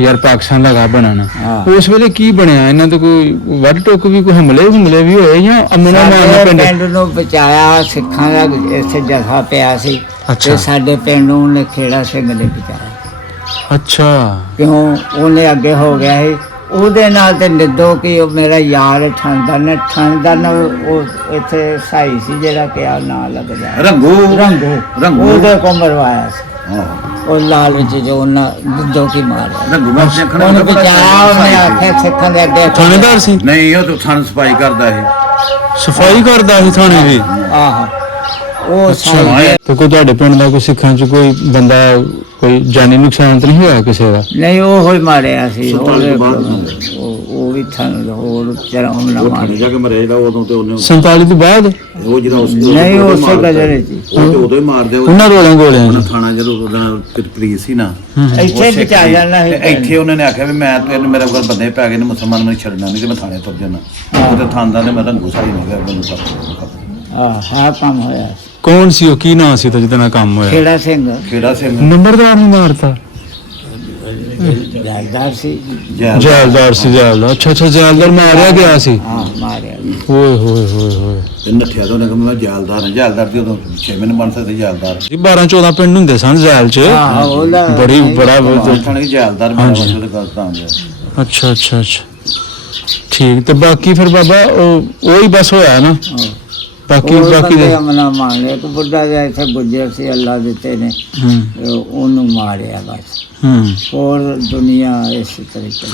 ਯਾਰ ਪਾਕਿਸਤਾਨ ਲਗਾ ਬਣਾਣਾ, ਉਸ ਵੇਲੇ ਕੀ ਬਣਿਆ? ਇਹਨਾਂ ਤੇ ਕੋਈ ਵੱਢ ਟੁੱਕ ਵੀ, ਕੋਈ ਹਮਲੇ ਵੀ ਹੋਏ ਜਾਂ ਅਮਨਾ ਮਾਨ ਪਿੰਡ ਨੂੰ ਬਚਾਇਆ? ਸਿੱਖਾਂ ਦਾ ਇੱਥੇ ਜਥਾ ਪਿਆ ਸੀ ਤੇ ਸਾਡੇ ਪਿੰਡ ਨੂੰ ਉਹਨੇ ਖੇੜਾ ਸਿੰਘ ਨੇ ਬਚਾਇਆ। ਅੱਛਾ। ਕਿਉਂ? ਉਹਨੇ ਅੱਗੇ ਹੋ ਗਿਆ ਸੀ ਉਹਦੇ ਨਾਲ ਤੇ ਨਿੱਦੋ ਕਿ ਉਹ ਮੇਰਾ ਯਾਰ ਠੰਡਨ ਉਹ ਇੱਥੇ ਸਾਈ ਸੀ ਜਿਹੜਾ ਕਿ ਆ ਨਾਂ ਲੱਗਦਾ ਰੰਗੂ ਉਹਦੇ ਕੋਲ ਮਰਵਾਇਆ ਸੀ। ਉਹ ਲਾਲ ਵਿੱਚ ਜੋ ਉਹਨਾਂ ਨਿੱਦੋ ਕੀ ਮਾਰਿਆ। ਉਹਨੇ ਬਚਾਇਆ। ਉਹਨੇ ਆਖਿਆ ਸਿੱਖਾਂ ਦੇ ਅੱਗੇ ਥਾਣੇਦਾਰ ਸੀ? ਨਹੀਂ, ਉਹ ਤਾਂ ਥਾਣ ਸਫਾਈ ਕਰਦਾ ਸੀ। ਸਫਾਈ ਕਰਦਾ ਸੀ ਥਾਣੇ ਦੀ? ਆਹੋ। ਉਹ ਤੇ ਕੋਈ ਤੁਹਾਡੇ ਪਿੰਡ ਦਾ ਕੋਈ ਸਿੱਖਾਂ ਚ ਕੋਈ ਬੰਦਾ ਕੋਈ ਜਾਨੀ ਨੁਕਸਾਨ ਤਾਂ ਨਹੀਂ ਹੋਇਆ ਕਿਸੇ ਦਾ? ਨਹੀਂ, ਉਹ ਹੀ ਮਾਰਿਆ ਸੀ। ਉਹ ਵੀ ਥਾਣੇ ਹੋਰ ਜਰਾ ਹਮਲਾ ਮਾਰਿਆ ਜਾ ਕੇ ਮਰੇ ਜਿਹੜਾ ਉਦੋਂ ਤੇ ਉਹਨੇ 47 ਤੋਂ ਬਾਅਦ? ਉਹ ਜਿਹੜਾ ਨਹੀਂ, ਉਸੇ ਗਜਰੇ ਜੀ ਉਦੋਂ ਹੀ ਮਾਰਦੇ ਉਹਨਾਂ ਗੋਲਿਆਂ ਥਾਣਾ ਜਦੋਂ ਉਹਦਾ ਪ੍ਰੀਤ ਸੀ ਨਾ ਇੱਥੇ ਬਚਾ ਜਾਣਾ ਸੀ। ਇੱਥੇ ਉਹਨਾਂ ਨੇ ਆਖਿਆ ਵੀ ਮੈਂ ਤੈਨੂੰ ਮੇਰੇ ਕੋਲ ਬੰਦੇ ਪੈ ਗਏ ਨੇ ਮੁਸਲਮਾਨ, ਮੈਨੂੰ ਛੱਡਣਾ ਨਹੀਂ ਤੇ ਮੈਂ ਥਾਣੇ ਤੁਰ ਜਾਣਾ। ਉਹਦੇ ਥਾਂਦਾ ਨੇ ਮੈਂ ਤਾਂ ਗੁੱਸਾ ਹੀ ਨਹੀਂ ਗਿਆ ਮੈਨੂੰ। ਹਾਂ ਕੰਮ ਹੋਇਆ। ਕੌਣ ਸੀ ਉਹ? ਕੀ ਨਾਂ ਸੀ ਤਾਂ ਜਿਹਦੇ ਨਾਲ ਕੰਮ ਹੋਇਆ? ਖੇੜਾ ਸਿੰਘ ਨੰਬਰਦਾਰ ਨੂੰ ਮਾਰਤਾ? ਜੈਲਦਾਰ ਸੀ। ਅੱਛਾ, ਜੈਲਦਾਰ ਮਾਰਿਆ ਗਿਆ ਸੀ? ਹਾਂ, ਮਾਰਿਆ। ਓਏ ਹੋਏ ਹੋਏ ਹੋਏ। ਨੱਠਿਆ ਤਾਂ ਉਹਨੇ ਕਿਹਾ ਮੈਂ ਜੈਲਦਾਰ ਹਾਂ। ਜੈਲਦਾਰ ਦੀ ਉਦੋਂ 6 ਮਹੀਨੇ ਬਣ ਸਕਦੇ ਜੈਲਦਾਰ। 12-14 ਪਿੰਡ ਹੁੰਦੇ ਸਨ ਜੈਲ ਚ। ਬੜਾ ਥਾਣੇ ਜੈਲਦਾਰ ਉਹਦੇ ਗੱਲ ਤਾਂ ਆ ਗਿਆ। ਅੱਛਾ। ਠੀਕ। ਤੇ ਬਾਕੀ ਫਿਰ ਬਾਬਾ ਉਹ ਹੀ ਬਸ ਹੋਇਆ ਨਾ? ਬਾਕੀ ਦੇ ਅਮਨਾ ਮੰਨ ਲਿਆ। ਇੱਕ ਬੁੱਢਾ ਜਿਹਾ ਇੱਥੇ ਗੁੱਜਰ ਸੀ, ਅੱਲਾ ਦਿੱਤੇ ਨੇ, ਉਹਨੂੰ ਮਾਰਿਆ ਬਸ। ਹੋਰ ਦੁਨੀਆ ਇਸੇ ਤਰੀਕੇ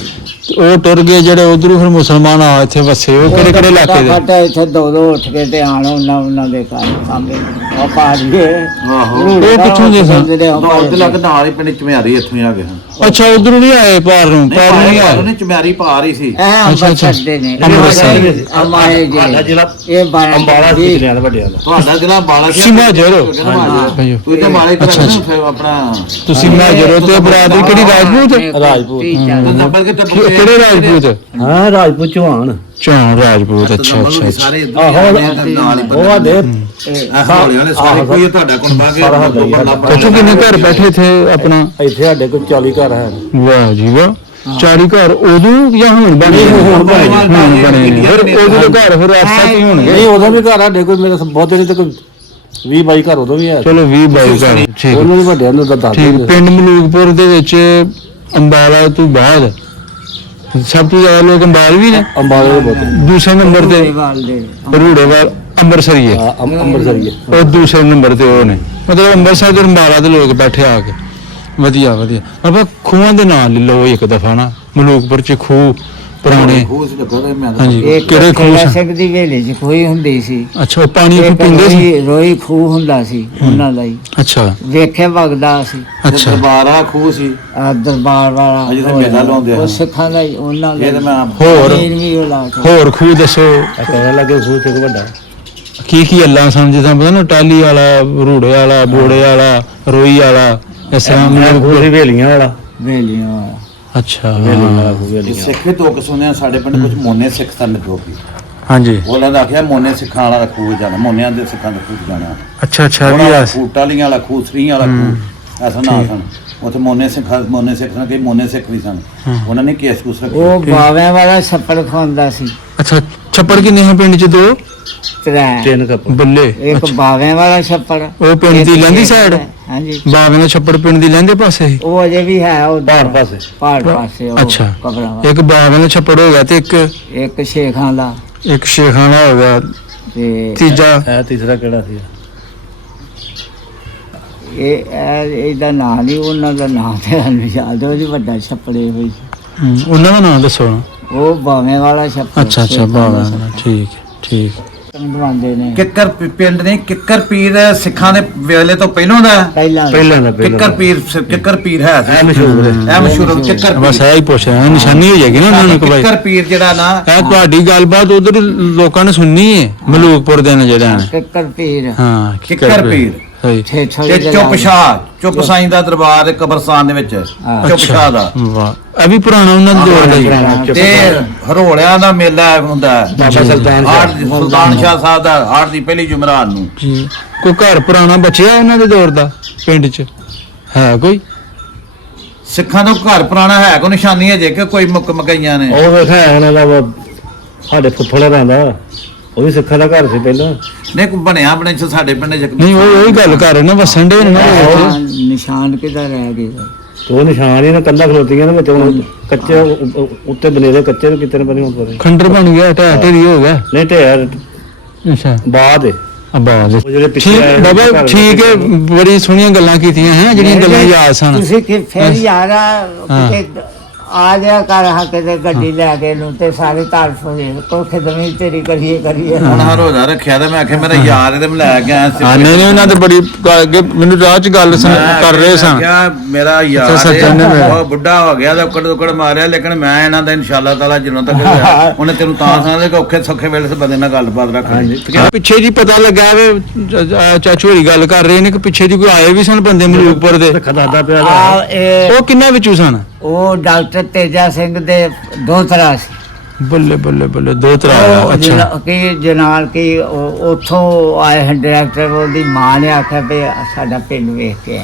ਉਹ ਟੁਰ ਗਏ ਜਿਹੜੇ ਉਧਰੋਂ ਫਿਰ ਮੁਸਲਮਾਨ ਆ ਇੱਥੇ ਵਸੇ। ਉਹ ਕਿਹੜੇ ਇਲਾਕੇ ਦੇ? ਇੱਥੇ ਦੋ ਉੱਠ ਕੇ ਤੇ ਆਣ ਉਹਨਾਂ ਦੇ ਘਰ ਸਾਹਮਣੇ ਉਹ ਪਾੜੀਏ ਆਹੋ ਉਹ ਕਿੱਥੋਂ ਦੇ ਸਨ? ਦੌੜ ਤੇ ਲੱਗ ਨਾਲ ਹੀ ਪਿੰਡ ਚਮਿਆਰੀ ਇੱਥੋਂ ਹੀ ਆ ਗਏ ਹਨ ਅੱਛਾ ਉਧਰੋਂ ਨਹੀਂ ਆਏ ਪਾਰ ਨੂੰ ਨਹੀਂ ਆਏ ਉਹਨੇ ਚਮਿਆਰੀ ਪਾਰ ਹੀ ਸੀ ਅੱਛਾ, ਅੱਛਾ। ਛੱਡਦੇ ਨੇ ਅੰਮ੍ਰਿਤਸਰ। ਹਮਾਰੇ ਸਾਡਾ ਜ਼ਿਲ੍ਹਾ ਇਹ ਬਾਰਾਂ ਅੰਬਾਲਾ ਜੀ। ਜ਼ਿਲ੍ਹੇ ਦਾ ਵੱਡਿਆਂ ਦਾ ਤੁਹਾਡਾ ਜਿਹੜਾ ਬਾਲਾ ਸੀ ਸਿਮਾਜਰ। ਤੂੰ ਤੇ ਬਾਲੇ ਅੱਛਾ, ਅੱਛਾ। ਫਿਰ ਆਪਣਾ ਤੁਸੀਂ ਮਾਜਰੋ ਤੇ ਬਰਾਦਰੀ ਕਿਹੜੀ ਰਾਜਪੂਤ ਰਾਜਪੂਤ। ਨੰਬਰ ਕੇ ਟੱਪੇ ਕਿਹੜੇ ਰਾਜਪੂਤ ਹਾਂ ਰਾਜਪੂਤ ਚੌਹਾਨ ਚੌਂ ਰਾਜਪੂਤ ਅੱਛਾ ਅੱਛਾ ਅੱਛਾ ਸਾਰੇ ਆਹੋ, ਨਾਲ ਹੀ ਉਹ ਆਦੇ ਹੌਲੀ ਵਾਲੇ ਸਾਰੇ ਕੋਈ ਤੁਹਾਡਾ ਕੋਲ ਬਾਗੇ ਅੱਛਾ ਕਿੰਨੇ ਘਰ ਬੈਠੇ ਥੇ ਆਪਣਾ ਇੱਥੇ ਸਾਡੇ ਕੋਲ 40 ਘਰ ਹੈ ਵਾਹ ਜੀ ਵਾਹ 40 ਘਰ ਉਦੋਂ ਜਾਂ ਹੁਣ ਬਣੇ ਨੇ? ਹੁਣ ਬਣੇ ਨੇ। ਹੁਣ ਬਣੇ ਨੇ। ਫਿਰ ਉਦੋਂ ਦੇ ਘਰ ਫਿਰ ਆਸਾ ਕੀ ਹੋਣਗੇ ਨਹੀਂ ਉਦੋਂ ਵੀ ਘਰ ਸਾਡੇ ਕੋਲ ਮੇਰੇ ਬਹੁਤ ਦੇਰ ਤੱਕ 20 22 ਘਰ ਉਦੋਂ ਵੀ ਹੈ ਚਲੋ 20 22 ਘਰ ਠੀਕ ਉਹਨਾਂ ਦੇ ਵੱਡਿਆਂ ਨੂੰ ਤਾਂ ਦੱਸ ਠੀਕ ਦਿੰਦੇ ਪਿੰਡ ਮਲੂਕਪੁਰ ਦੇ ਵਿੱਚ ਅੰਬਾਲਾ ਤੋਂ ਬਾਅਦ ਸਭ ਤੋਂ ਜ਼ਿਆਦਾ ਲੋਕ ਅੰਬਾਲ ਵੀ ਨੇ ਅੰਬਾਲੇ ਦੇ ਬਹੁਤ ਦੂਸਰੇ ਨੰਬਰ ਤੇ ਰੂੜੇਵਾਲ ਅੰਮ੍ਰਿਤਸਰੀ ਹੈ ਅੰਮ੍ਰਿਤਸਰੀ ਹੈ ਉਹ ਦੂਸਰੇ ਨੰਬਰ ਤੇ ਉਹ ਨੇ ਮਤਲਬ ਅੰਮ੍ਰਿਤਸਰ ਤੇ ਅੰਬਾਲਾ ਦੇ ਲੋਕ ਬੈਠੇ ਆ ਕੇ ਵਧੀਆ ਵਧੀਆ ਆਪਾਂ ਖੂਹਾਂ ਦੇ ਨਾਂ ਲੈ ਲਓ ਇੱਕ ਦਫਾ ਨਾ ਮਲੂਕਪੁਰ ਚ ਖੂਹ ਪੁਰਾਣੇ ਹਾਂਜੀ ਇੱਕ ਕਿਹੜੇ ਖੂਹ ਖੇੜਾ ਸਨ? ਸਿੰਘ ਦੀ ਵੇਲੇ ਚ ਖੂਹ ਹੁੰਦੀ ਸੀ ਅੱਛਾ ਉਹ ਪਾਣੀ ਇੱਕ ਪੀਂਦੇ ਸੀ ਰੋਈ ਖੂਹ ਹੁੰਦਾ ਸੀ ਉਹਨਾਂ ਦਾ ਹੀ ਅੱਛਾ ਵੇਖੇ ਵਗਦਾ ਸੀ ਅੱਛਾ ਦਰਬਾਰਾ ਖੂਹ ਸੀ ਆਹ ਦਰਬਾਰ ਵਾਲਾ ਅਜੇ ਤਾਂ ਮੇਲਾ ਲਾਉਂਦੇ ਆ। ਉਹ ਸਿੱਖਾਂ ਦਾ ਹੀ ਉਹਨਾਂ ਦਾ ਇਹ ਤਾਂ ਮੈਂ ਹੋਰ ਪੀਰ ਵੀ ਉਹ ਲਾ ਕੇ ਹੋਰ ਖੂਹ ਦੱਸੋ ਕਹਿਣ ਲੱਗੇ ਸੂਚ ਇੱਕ ਵੱਡਾ ਕੀ ਅੱਲਾ ਸਮਝਦਾ ਪਤਾ ਨਾ ਟਾਲੀ ਵਾਲਾ ਰੂੜੇ ਵਾਲਾ ਬੋੜੇ ਵਾਲਾ ਰੋਈ ਵਾਲਾ ਇਸ ਤਰ੍ਹਾਂ ਮਤਲਬ ਪੂਰੀ ਵੇਲੀਆਂ ਵਾਲਾ ਵੇਲੀਆਂ ਵਾਲਾ। ਅੱਛਾ ਵੇਲੀਆਂ ਵਾਲਾ ਖੂਹ ਵੇਲੀਆਂ ਸਿੱਖ ਵੀ ਦੋ ਕਿਸਮ ਦੇ ਆ, ਸਾਡੇ ਪਿੰਡ ਕੁਝ ਮੋਨੇ ਸਿੱਖ ਸਨ ਦੋ ਵੀ ਹਾਂਜੀ ਉਹਨਾਂ ਦਾ ਆਖਿਆ ਮੋਨੇ ਸਿੱਖਾਂ ਵਾਲਾ ਖੂਹ ਜਾਣਾ ਮੋਨਿਆਂ ਦੇ ਸਿੱਖਾਂ ਦਾ ਖੂਹ ਜਾਣਾ ਅੱਛਾ ਅੱਛਾ ਵੀ ਉਹਨਾਂ ਦਾ ਆ ਖੂਹ ਟਾਲੀਆਂ ਵਾਲਾ ਖੂਹ ਸਰੀ ਵਾਲਾ ਖੂਹ ਐਸਾ ਨਾ ਸਨ ਉੱਥੇ ਮੋਨੇ ਸਿੱਖ ਨਾਲ ਕਈ ਮੋਨੇ ਸਿੱਖ ਵੀ ਸਨ ਉਹਨਾਂ ਨੇ ਕੇਸ ਕੁਸ ਰੱਖੇ ਉਹ ਬਾਵਿਆਂ ਵਾਲਾ ਛੱਪੜ ਖਾਂਦਾ ਸੀ ਅੱਛਾ ਛੱਪੜ ਕਿੰਨੇ ਹੈ ਪਿੰਡ ਚ ਦੋ ਤਰੇ ਤਿੰਨ ਕੱਪ ਬੱਲੇ ਇੱਕ ਬਾਵਿਆਂ ਵਾਲਾ ਛੱਪੜ ਉਹ ਪਿੰਡ ਦੀ ਲਹਿੰਦੀ ਸਾਈਡ ਹਾਂਜੀ ਬਾਵੇਂ ਦਾ ਛੱਪੜ ਪਿੰਡ ਦੀ ਲਹਿੰਦੇ ਪਾਸੇ ਸੀ ਉਹ ਅਜੇ ਵੀ ਹੈ ਉਹ ਬਾਹਰ ਪਾਸੇ ਪਹਾੜ ਪਾਸੇ ਉਹ ਅੱਛਾ ਕਬਰਾਂ ਵਾਲਾ ਇੱਕ ਬਾਵੇਂ ਦਾ ਛੱਪੜ ਹੋ ਗਿਆ ਤੇ ਇੱਕ ਸ਼ੇਖਾਂ ਦਾ ਇੱਕ ਸ਼ੇਖਾਨਾ ਹੋ ਗਿਆ ਤੇ ਤੀਜਾ ਇਹ ਤੀਸਰਾ ਕਿਹੜਾ ਸੀ ਇਹਦਾ ਨਾਂ ਨਹੀਂ ਉਹਨਾਂ ਦਾ ਨਾਮ ਤੇ ਸਾਨੂੰ ਯਾਦ ਉਹ ਜੀ ਵੱਡਾ ਛੱਪੜੇ ਹੋਈ ਉਹਨਾਂ ਦਾ ਨਾਮ ਦੱਸੋ ਨਾ। ਉਹ ਬਾਵੇਂ ਵਾਲਾ ਛੱਪੜ ਅੱਛਾ ਅੱਛਾ ਬਾਵੇਂ ਦਾ ਠੀਕ ਹੈ, ਠੀਕ ਦਵਾਉਂਦੇ ਨੇ ਕਿੱਕਰ ਪਿੰਡ ਨੇ ਕਿੱਕਰ ਪੀਰ ਸਿੱਖਾਂ ਦੇ ਵੇਲੇ ਤੋਂ ਪਹਿਲਾਂ ਦਾ ਪਹਿਲਾਂ ਪਹਿਲਾਂ ਦਾ ਕਿੱਕਰ ਪੀਰ ਹੈ ਇਹ ਮਸ਼ਹੂਰ ਹੈ ਇਹ ਮਸ਼ਹੂਰ ਕਿੱਕਰ ਬਸ ਇਹ ਹੀ ਪੁੱਛ ਰਿਹਾ ਨਿਸ਼ਾਨੀ ਹੋ ਜਾਏਗੀ ਨਾ ਉਹਨਾਂ ਨੂੰ ਕਿ ਭਾਈ ਕਿੱਕਰ ਪੀਰ ਜਿਹੜਾ ਨਾ ਇਹ ਤੁਹਾਡੀ ਗੱਲਬਾਤ ਉਧਰ ਲੋਕਾਂ ਨੇ ਸੁਣਨੀ ਹੈ ਮਲੂਕਪੁਰ ਦੇ ਨੇ ਜਿਹੜਾ ਨੇ ਕਿੱਕਰ ਪੀਰ ਹਾਂ ਕਿੱਕਰ ਪੀਰ ਸਹੀ ਤੇ ਚੁੱਪ ਸਾਈਂ ਦਾ ਦਰਬਾਰ ਦੇ ਕਬਰਸਤਾਨ ਦੇ ਵਿੱਚ ਚੁੱਪ ਸ਼ਾਹ ਦਾ ਵਾਹ ਇਹ ਵੀ ਪੁਰਾਣਾ ਉਹਨਾਂ ਦੇ ਦੌਰ ਦਾ ਹੀ ਤੇ ਹਰੋੜਿਆਂ ਦਾ ਮੇਲਾ ਹੁੰਦਾ ਹੈ ਬਾਬਾ ਸੁਲਤਾਨ ਸ਼ਾਹ ਸਾਹਿਬ ਦਾ ਹਾੜ ਦੀ ਪਹਿਲੀ ਜੁਮਰਾਤ ਨੂੰ ਜੀ ਕੋਈ ਘਰ ਪੁਰਾਣਾ ਬਚਿਆ ਉਹਨਾਂ ਦੇ ਦੌਰ ਦਾ ਪਿੰਡ 'ਚ ਹੈ ਕੋਈ ਸਿੱਖਾਂ ਦਾ ਘਰ ਪੁਰਾਣਾ ਹੈ ਕੋਈ ਨਿਸ਼ਾਨੀ ਹੈ ਜੇ ਕਿ ਕੋਈ ਮੁੱਕ ਮਕਈਆਂ ਨੇ ਉਹ ਵੇਖਿਆ ਉਹਨਾਂ ਦਾ ਸਾਡੇ ਫੁੱਫੜ ਰਹਿੰਦਾ ਉਹ ਵੀ ਸਿੱਖਾਂ ਦਾ ਘਰ ਸੀ ਪਹਿਲਾਂ ਨਹੀਂ ਕੋਈ ਬਣਿਆ ਆਪਣੇ ਚ ਸਾਡੇ ਪਿੰਡ ਚ ਨਹੀਂ ਉਹੀ ਗੱਲ ਕਰ ਰਹੇ ਨਾ ਵਸਣ ਦੇ ਨਾ ਨਿਸ਼ਾਨ ਕਿਦਾ ਰਹਿ ਗਿਆ ਤੇ ਉਹ ਨਿਸ਼ਾਨ ਹੀ ਨਾ ਕੰਧਾਂ ਖਲੋਤੀਆਂ ਨੇ ਵਿੱਚ ਹੁਣ ਕੱਚੇ ਉੱਤੇ ਬਨੇਰੇ ਕੱਚੇ ਨੂੰ ਕਿਤੇ ਨੇ ਬਣੇ ਹੁੰਦੇ ਖੰਡਰ ਬਣ ਗਿਆ ਢੇਰੀ ਹੋ ਗਿਆ ਨਹੀਂ ਢੇਰ ਅੱਛਾ ਬਾਅਦ ਹੈ ਆਬਾਦ ਉਹ ਜਿਹੜੇ ਪਿੱਛੇ ਠੀਕ ਬਾਬਾ ਠੀਕ ਹੈ ਬੜੀ ਸੋਹਣੀਆਂ ਗੱਲਾਂ ਕੀਤੀਆਂ ਹੈ ਜਿਹੜੀਆਂ ਗੱਲਾਂ ਯਾਦ ਸਨ ਤੁਸੀਂ ਕਿ ਫੇਰ ਯਾਰਾ ਆ ਜਾ ਕਰ ਹੱਕ ਤੇ ਗੱਡੀ ਲੈ ਕੇ ਨੂੰ ਤੇ ਸਾਰੇ ਤਾਰਫ ਹੋ ਗਏ ਕੋ ਖਿਦਮਤ ਤੇਰੀ ਕਰੀਏ ਹੁਣ ਹਰੋਜ਼ਾ ਰੱਖਿਆ ਤੇ ਮੈਂ ਆਖਿਆ ਮੇਰਾ ਯਾਰ ਇਹਦੇ ਮੈਂ ਲੈ ਕੇ ਆਇਆ ਸੀ ਹਾਂ ਨਹੀਂ ਉਹਨਾਂ ਤੇ ਬੜੀ ਅੱਗੇ ਮੈਨੂੰ ਰਾਹ 'ਚ ਗੱਲ ਕਰ ਰਹੇ ਸਨ ਮੇਰਾ ਯਾਰ ਉਹ ਬੁੱਢਾ ਹੋ ਗਿਆ ਤੇ ਉਕੜ ਮਾਰਿਆ ਲੇਕਿਨ ਮੈਂ ਇਹਨਾਂ ਦਾ ਇਨਸ਼ਾਅੱਲਾ ਤਾਲਾ ਜਦੋਂ ਤੱਕ ਉਹਨੇ ਤੈਨੂੰ ਤਾਂ ਸਮਝਦੇ ਕਿ ਔਖੇ ਸੌਖੇ ਵੇਲੇ ਬੰਦੇ ਨਾਲ ਗੱਲਬਾਤ ਰੱਖਣੀ ਪਿੱਛੇ ਜੀ ਪਤਾ ਲੱਗਾ ਵੇ ਚਾਚੂ ਹੋਰੀ ਗੱਲ ਕਰ ਰਹੇ ਨੇ ਕਿ ਪਿੱਛੇ ਜੀ ਕੋਈ ਆਏ ਵੀ ਸਨ ਬੰਦੇ ਮਲੂਕਪੁਰ ਦੇ ਖਦਾਦਾ ਪਿਆ ਉਹ ਕਿੰਨਾ ਵਿੱਚੋਂ ਸਨ ਉਹ ਡਾਕਟਰ ਤੇਜਾ ਸਿੰਘ ਦੇ ਦੋ ਤਰ੍ਹਾਂ ਸੀ ਬੱਲੇ ਬੱਲੇ ਬੱਲੇ ਦੋ ਤਰ੍ਹਾਂ ਅੱਛਾ ਕਿ ਜਨਾਲ ਕੀ ਉੱਥੋਂ ਆਏ ਹਨ ਡਾਇਰੈਕਟਰ ਉਹਦੀ ਮਾਂ ਨੇ ਆਖਿਆ ਵੀ ਸਾਡਾ ਪਿੰਡ ਵੇਖ ਕੇ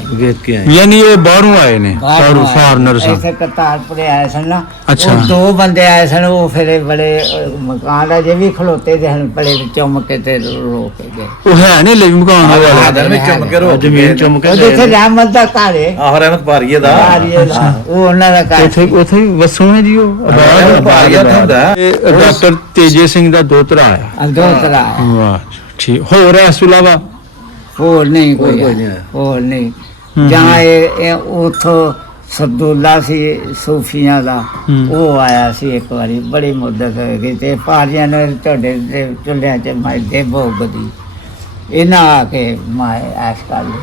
ਆਏ ਯਾਨੀ ਇਹ ਬਾਹਰੋਂ ਆਏ ਨੇ ਬਾਹਰੋਂ ਫਾਰਨਰ ਸਨ ਇੱਥੇ ਕਰਤਾਰਪੁਰੇ ਆਏ ਸਨ ਨਾ ਅੱਛਾ। ਉਹ ਦੋ ਬੰਦੇ ਆਏ ਸਨ ਉਹ ਫਿਰ ਬੜੇ ਮਕਾਨ ਅਜੇ ਵੀ ਖਲੋਤੇ ਦੇ ਹਨ ਬੜੇ ਚੁੰਮ ਕੇ ਤੇ ਰੋ ਕੇ ਗਏ ਉਹ ਹੈ ਨਹੀਂ ਲਈ ਮਕਾਨ ਵਾਲੇ ਆਦਰ ਵਿੱਚ ਚੁੰਮ ਕੇ ਰੋ ਜ਼ਮੀਨ ਚੁੰਮ ਕੇ ਉਹਦੇ ਤੇ ਰਹਿਮਤ ਦਾ ਘਰ ਹੈ ਆਹ ਰਹਿਮਤ ਬਾਰੀਏ ਦਾ ਉਹ ਉਹਨਾਂ ਦਾ ਘਰ ਉੱਥੇ ਉੱਥੇ ਵਸੋਂ ਹੈ ਜੀ ਉਹ ਆਬਾਦ ਬਾਰੀਆ ਹੁੰਦਾ ਡਾਕਟਰ ਤੇਜੇ ਸਿੰਘ ਦਾ ਦੋਤਰਾ ਆਇਆ ਦੋ ਤਰ੍ਹਾਂ ਵਾਹ ਠੀਕ ਹੋਰ ਇਸ ਤੋਂ ਇਲਾਵਾ ਹੋਰ ਨਹੀਂ ਕੋਈ ਹੋਰ ਨਹੀਂ ਜਾਂ ਇਹ ਉਥੋਂ ਸਬਦੁੱਲਾ ਸੀ ਸੂਫੀਆਂ ਦਾ ਉਹ ਆਇਆ ਸੀ ਇੱਕ ਵਾਰੀ ਬੜੀ ਮੁੱਦਤ ਹੋ ਗਈ ਤੇ ਪਾਰੀਆਂ ਨੇ ਤੁਹਾਡੇ ਚੁੱਲ੍ਹਿਆਂ 'ਚ ਮਾਇਦੇ ਭੋਗਦੀ ਇਹਨਾਂ ਆ ਕੇ ਮੈਂ ਐਸ਼ ਕਰ ਲਈ।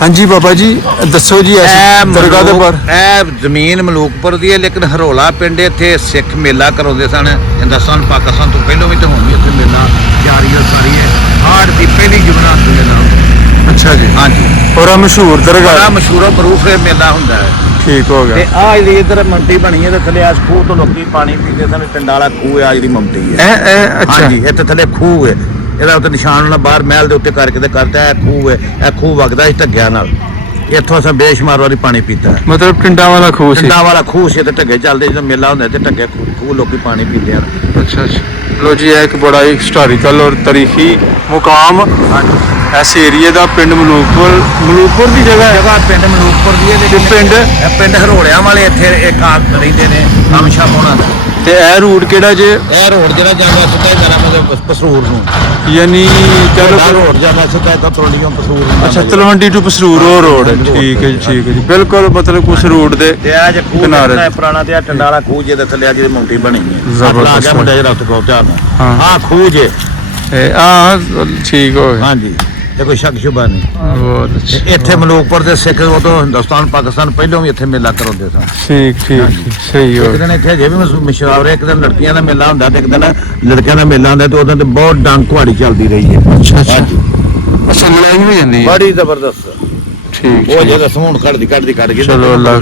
ਹਾਂਜੀ ਬਾਬਾ ਜੀ ਦੱਸੋ ਜੀ ਇਹ ਦਰਗਾਹ ਦੇ ਪਰ ਇਹ ਜ਼ਮੀਨ ਮਲੂਕਪੁਰ ਦੀ ਹੈ, ਲੇਕਿਨ ਹਰੋਲਾ ਪਿੰਡ ਇੱਥੇ ਸਿੱਖ ਮੇਲਾ ਕਰਾਉਂਦੇ ਸਨ। ਹਿੰਦੁਸਤਾਨ ਪਾਕਿਸਤਾਨ ਤੋਂ ਪਹਿਲਾਂ ਵੀ ਤੇ ਹੁਣ ਵੀ ਇੱਥੇ ਮੇਲਾ ਜਾਰੀ ਹੈ ਸਾਰੀ ਹੈ। ਹਾੜ ਦੀ ਪਹਿਲੀ ਜੁਗਰਾਤ ਮੇਲਾ। ਅੱਛਾ ਜੀ। ਹਾਂਜੀ, ਔਰ ਮਸ਼ਹੂਰ ਬੜਾ ਦਰਗਾਹ ਮਸ਼ਹੂਰ ਪ੍ਰੂਫ ਇਹ ਮੇਲਾ ਹੁੰਦਾ ਹੈ। ਠੀਕ ਹੋ ਤੇ ਗਿਆ। ਆ ਜਿਹੜੀ ਇਧਰ ਮੰਡੀ ਬਣੀ ਹੈ ਤੇ ਥੱਲੇ ਇਸ ਖੂਹ ਤੋਂ ਲੋਕੀ ਪਾਣੀ ਪੀਂਦੇ ਸਨ। ਟੰਡਾਲਾ ਖੂਹ ਆ ਜਿਹੜੀ ਮੰਡੀ ਹੈ। ਇਹ ਅੱਛਾ ਹਾਂਜੀ, ਇੱਥੇ ਥੱਲੇ ਖੂਹ ਹੈ। ਇਹਦਾ ਉੱਤੇ ਨਿਸ਼ਾਨ ਉਹਨਾਂ ਬਾਹਰ ਮਹਿਲ ਦੇ ਉੱਤੇ ਕਰਕੇ ਤੇ ਕਰਤਾ ਇਹ ਖੂਹ ਹੈ। ਇਹ ਖੂਹ ਵਗਦਾ ਇਸ ਢੱਗਿਆਂ ਨਾਲ। ਇੱਥੋਂ ਅਸਾਂ ਬੇਸ਼ੁਮਾਰ ਵਾਲੀ ਪਾਣੀ ਪੀਤਾ ਹੈ। ਮਤਲਬ ਪਿੰਡਾਂ ਵਾਲਾ ਖੂਹ ਸੀ। ਪਿੰਡਾਂ ਵਾਲਾ ਖੂਹ ਸੀ ਤੇ ਢੱਗੇ ਚੱਲਦੇ ਜਦੋਂ ਮੇਲਾ ਹੁੰਦਾ ਤੇ ਢੱਗੇ ਖੂਹ ਲੋਕੀ ਪਾਣੀ ਪੀਂਦੇ ਹਨ। ਅੱਛਾ ਅੱਛਾ। ਲੋ ਜੀ ਇਹ ਇੱਕ ਬੜਾ ਹੀ ਹਿਸਟੋਰੀਕਲ ਔਰ ਤਾਰੀਖੀ ਮੁਕਾਮ ਇਸ ਏਰੀਏ ਦਾ ਪਿੰਡ ਮਲੂਕਪੁਰ ਦੀ ਜਗ੍ਹਾ ਹੈ। ਜਗ੍ਹਾ ਪਿੰਡ ਮਲੂਕਪੁਰ ਦੀ ਹੈ ਤੇ ਇਹ ਪਿੰਡ ਹਰੋੜਿਆਂ ਵਾਲੇ ਇੱਥੇ ਇੱਕ ਆਪ ਰਹਿੰਦੇ ਨੇ ਕਾਮਸ਼ਾ ਪਾਉਣਾ ਦਾ। ਤੇ ਇਹ ਰੂਟ ਕਿਹੜਾ ਜੇ ਇਹ ਰੋਡ ਜਿਹੜਾ ਜਾਂਦਾ ਸਿੱਧਾ ਹੀ ਮੇਰਾ ਮਤਲਬ ਪਸਰੂਰ ਨੂੰ। ਯਾਨੀ ਚਲੋ ਰੋਡ ਜਾਂਦਾ ਸਿੱਧਾ ਇੱਥੋਂ ਤੋੜੀਆਂ ਪਸਰੂਰ ਨੂੰ। ਅੱਛਾ ਤਲਵੰਡੀ ਟੂ ਪਸਰੂਰ ਉਹ ਰੋਡ ਹੈ। ਠੀਕ ਹੈ ਜੀ ਠੀਕ ਹੈ ਜੀ ਬਿਲਕੁਲ ਮਤਲਬ ਕੁਛ ਰੂਟ ਦੇ ਤੇ ਆ ਜੇ ਖੂਹ ਕਿਨਾਰੇ ਕਿੰਨਾ ਪੁਰਾਣਾ ਤੇ ਆ ਟੰਡਾਲਾ ਖੂਹ ਜਿਹਦੇ ਥੱਲੇ ਆ ਜਿਹਦੀ ਮੌਂਟੀ ਬਣੀ ਹੈ। ਜ਼ਬਰਦਸਤ। ਆ ਗਿਆ ਮੁੰਡਾ ਜਿਹੜਾ ਉੱਥੇ ਕੋਲ ਧਿਆਨ ਹਾਂ। ਆ ਖੂਹ ਜੇ। ਆ ਠੀਕ ਹੋ ਗਿਆ। ਹਾਂਜੀ, ਇਹ ਕੋਈ ਸ਼ੱਕ ਸ਼ੁਬਾ ਨਹੀਂ। ਬਹੁਤ ਤੇ ਅੱਛਾ। ਇੱਥੇ ਮਲੂਕਪੁਰ ਦੇ ਸਿੱਖ ਉਦੋਂ ਹਿੰਦੁਸਤਾਨ ਪਾਕਿਸਤਾਨ ਪਹਿਲਾਂ ਵੀ ਇੱਥੇ ਮੇਲਾ ਕਰਾਉਂਦੇ ਸਨ। ਠੀਕ ਠੀਕ ਸਹੀ ਹੋ ਇੱਕ ਦਿਨ ਇੱਥੇ ਅਜੇ ਵੀ ਮਸ਼ਹੂਰ ਹੈ। ਇੱਕ ਦਿਨ ਲੜਕੀਆਂ ਦਾ ਮੇਲਾ ਹੁੰਦਾ ਤੇ ਇੱਕ ਦਿਨ ਲੜਕਿਆਂ ਦਾ ਮੇਲਾ ਹੁੰਦਾ ਤੇ ਉਦੋਂ ਤੇ ਬਹੁਤ ਡੰਗ ਕੁਹਾੜੀ ਚੱਲਦੀ ਰਹੀ ਹੈ। ਅੱਛਾ ਅੱਛਾ। ਹਾਂਜੀ, ਅੱਛਾ ਲੜਾਈ ਹੋ ਜਾਂਦੀ ਹੈ। ਬੜੀ ਜ਼ਬਰਦਸਤ। ਠੀਕ ਉਹ ਜਿਹੜਾ ਸਮੂਨ ਕੱਢਦੀ ਕੱਢ ਗਈ। ਚਲੋ ਅੱਲਾਹ